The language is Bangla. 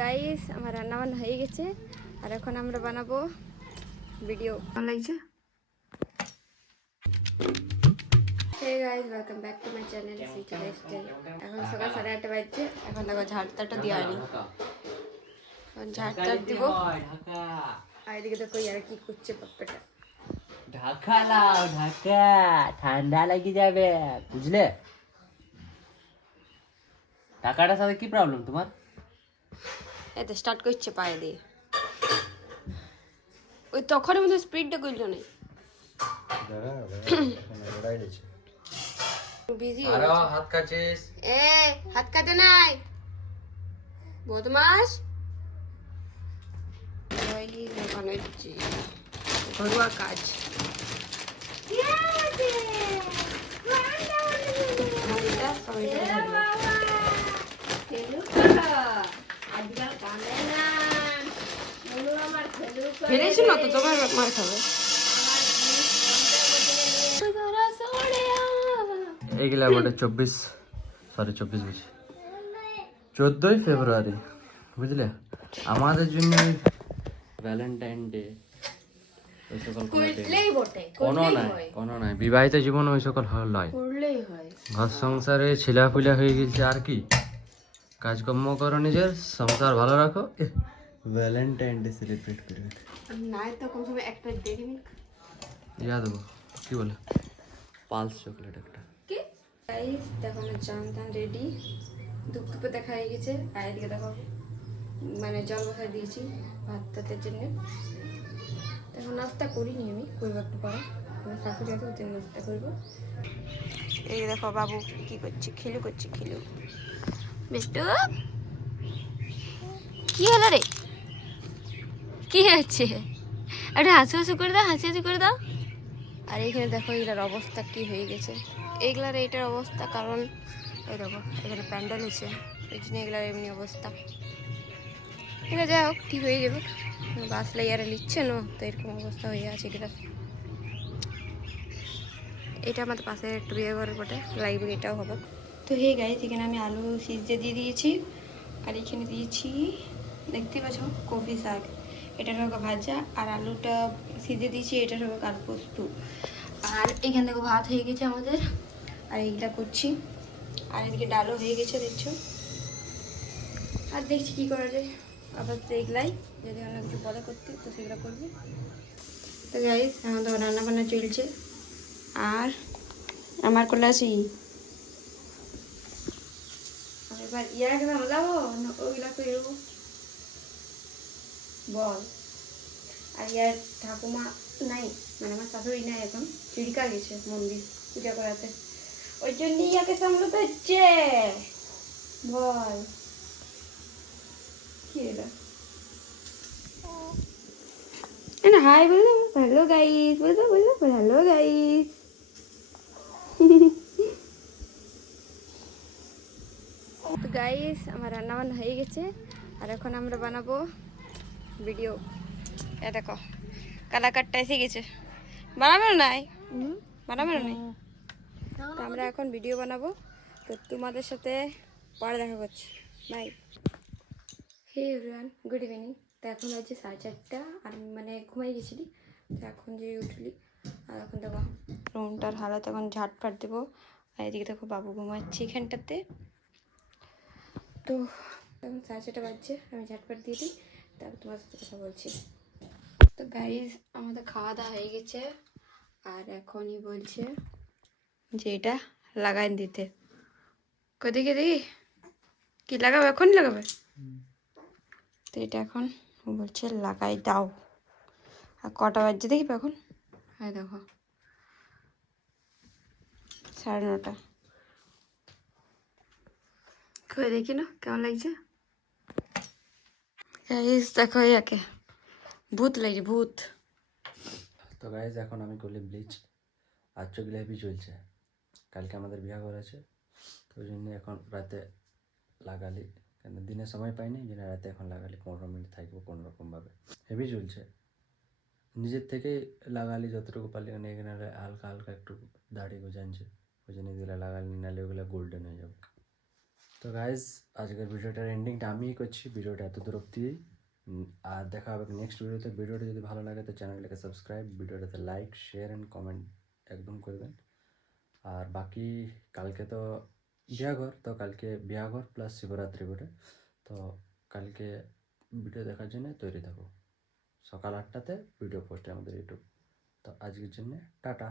গাইস আমার রান্না বান্না হয়ে গেছে আর এখন আমরা বানাবো ভিডিও। কেমন লাগছে? Hey guys, welcome back to my channel city lifestyle. এখন সকাল 8:30 বাজছে। এখন দেখো ঝাড়টাটা দিয়ে আনি, ঝাড়টা দিব। আর এদিকে দেখো ইয়ারা কি করছে পাপ্পাটা। ঢাকা লাও, ঢাকা ঠান্ডা লেগে যাবে বুঝলে। টাকাটার সাথে কি প্রবলেম তোমার? এতে স্টার্ট করছে পায়ে দিয়ে, ওই তখনই মধ্যে স্পিডটা করলো না, বিজি হাত কাচিস। হাত কাটে নাই বদমাস। ঘরোয়া কাজ ফেলেছি না তো, তোমার মার খাবে। এইগুলা বটে 24 বলছি 14ই ফেব্রুয়ারি বুঝলে। আমাদের জন্য ভ্যালেন্টাইন ডে ওই সকল কোনো নাই বিবাহিত জীবন ওই সকল লয়, ঘর সংসারে ছিলাফুলা হয়ে গেছে। আর কি কাজকর্ম করো, নিজের সংসার ভালো রাখো, ভ্যালেন্টাইন ডে সেলিব্রেট করবে। ইয়া দেবো কি বলে, পালস চকলেট একটা। গাইস দেখো আমার চান টান রেডি, ধূপ ধূপে দেখা হয়ে গেছে। আর এদিকে দেখো মানে জল বসায় দিয়েছি ভাত টাতের জন্য। এখন নাস্তা করিনি, আমি করবো একটু পরে। আমার শাশুড়ি আছে, ওদের নাস্তা করবো। এই দেখো বাবু কি করছে, খেলু করছে, খেলু। বেটু কি হলো রে, কি হচ্ছে? একটা হাসি হাসি করে দাও, হাসি হাসি করে দাও। আর এইখানে দেখো এগুলার অবস্থা কি হয়ে গেছে, এইগুলার এইটার অবস্থা। কারণ এই দেখো এখানে প্যান্ডেল হয়েছে, ওই জন্য এগুলার এমনি অবস্থা। ঠিক আছে, যাই হোক ঠিক হয়ে যাবে। বাস লাইয়ারে নিচ্ছে না তো, এরকম অবস্থা হয়ে আছে এগুলার। এটা আমাদের পাশে একটু বিয়ে ঘরের বটে, লাইব্রেরি এটাও হবে। তো হে গাইস, এখানে আমি আলু সিজে দিয়ে দিয়েছি। আর এখানে দিয়েছি দেখতে পাচ্ছ কফি শাক, এটার হোক ভাজা। আর আলুটা সিজে দিয়েছি, এটার হোক আলু পোস্ত। আর এখান থেকে ভাত হয়ে গেছে আমাদের, আর এইটা করছি। আর এদিকে ডালও হয়ে গেছে দেখছো। আর দেখছি কী করা যায়, আবার এগুলাই যদি অন্য কিছু বলে করতে তো সেগুলো করবে। তো গাইস এখন তো রান্না বান্না চলছে। আর আমার কোলে আসি এবার ইয়াকে যাবো না ওইগুলা করবো বল। আর ইয়ার ঠাকুমা নাই, মানে আমার শাশুড়ি নাই, এখন চিড়িকা গেছে মন্দির পূজা করাতে, ওই জন্য ইয়াকে সামলাতে হচ্ছে। বল কি এটা না, হাই বলে দাও, হ্যালো গাইস বলে দাও, বলে দাও হ্যালো গাইস। তো গাইস আমার রান্না বান্না হয়ে গেছে আর এখন আমরা বানাবো ভিডিও। এ দেখো কালাকারটা এসে গেছে, বানাবেন নাই, বানাবেন নাই। তো আমরা এখন ভিডিও বানাবো, তো তোমাদের সাথে পরে দেখা করছি, bye. Hey everyone, good evening. তো এখন হচ্ছে 4:30, আর মানে ঘুমাই গেছিলি, তো এখন যে উঠলি। আর এখন দেখো রুমটার হালাত, এখন ঝাঁটফাট দেবো। আর এদিকে দেখো বাবু ঘুমাচ্ছে এখানটাতে। তো এখন 4:30 বাজছে, আমি ঝাঁটফাট দিয়ে দিই, তারপর তোমার সাথে কথা বলছি। তো গাইজ আমাদের খাওয়া দাওয়া হয়ে গেছে, আর এখনই বলছে যে এটা লাগাই দিতে। কদিকে দেখি কি লাগাবে, এখনই লাগাবে। তো এটা এখন বলছে লাগাই দাও। আর কটা বাজছে দেখি এখন, হ্যাঁ দেখো 9:30। কই দেখি না কেমন লাগছে। গাইজ দেখো ইয়াকে ভূত লাগছে, ভূত। তো গাইজ এখন আমি করলি ব্লিচ, আর চোখগুলো হেভি চলছে। কালকে আমাদের বিয়ে ঘর আছে, তো ওই জন্য এখন রাতে লাগালি, কেন দিনে সময় পাইনি, যেন রাতে এখন লাগালি 15 মিনিট থাকবো কোনোরকমভাবে। হেভি চলছে, নিজের থেকেই লাগালি যতটুকু পারলি। মানে এখানে হালকা হালকা একটু দাড়ি গোজানছে, ওই জন্য এগুলো লাগালি, নাহলে ওগুলো গোল্ডেন হয়ে যাবে। তো গাইজ আজকের ভিডিওটার এন্ডিংটা আমিই করছি, ভিডিওটা এত দূর অব্দি। আর দেখা হবে নেক্সট ভিডিওতে। ভিডিওটা যদি ভালো লাগে তো চ্যানেলটাকে সাবস্ক্রাইব, ভিডিওটাতে লাইক, শেয়ার অ্যান্ড কমেন্ট একদম করবেন। আর বাকি কালকে তো বিয়াঘর, তো কালকে বিয়াঘর প্লাস শিবরাত্রি বটে, তো কালকে ভিডিও দেখার জন্য তৈরি থাকো। সকাল 8টাতে ভিডিও পোস্ট আমাদের ইউটিউব। তো আজকের জন্য টাটা।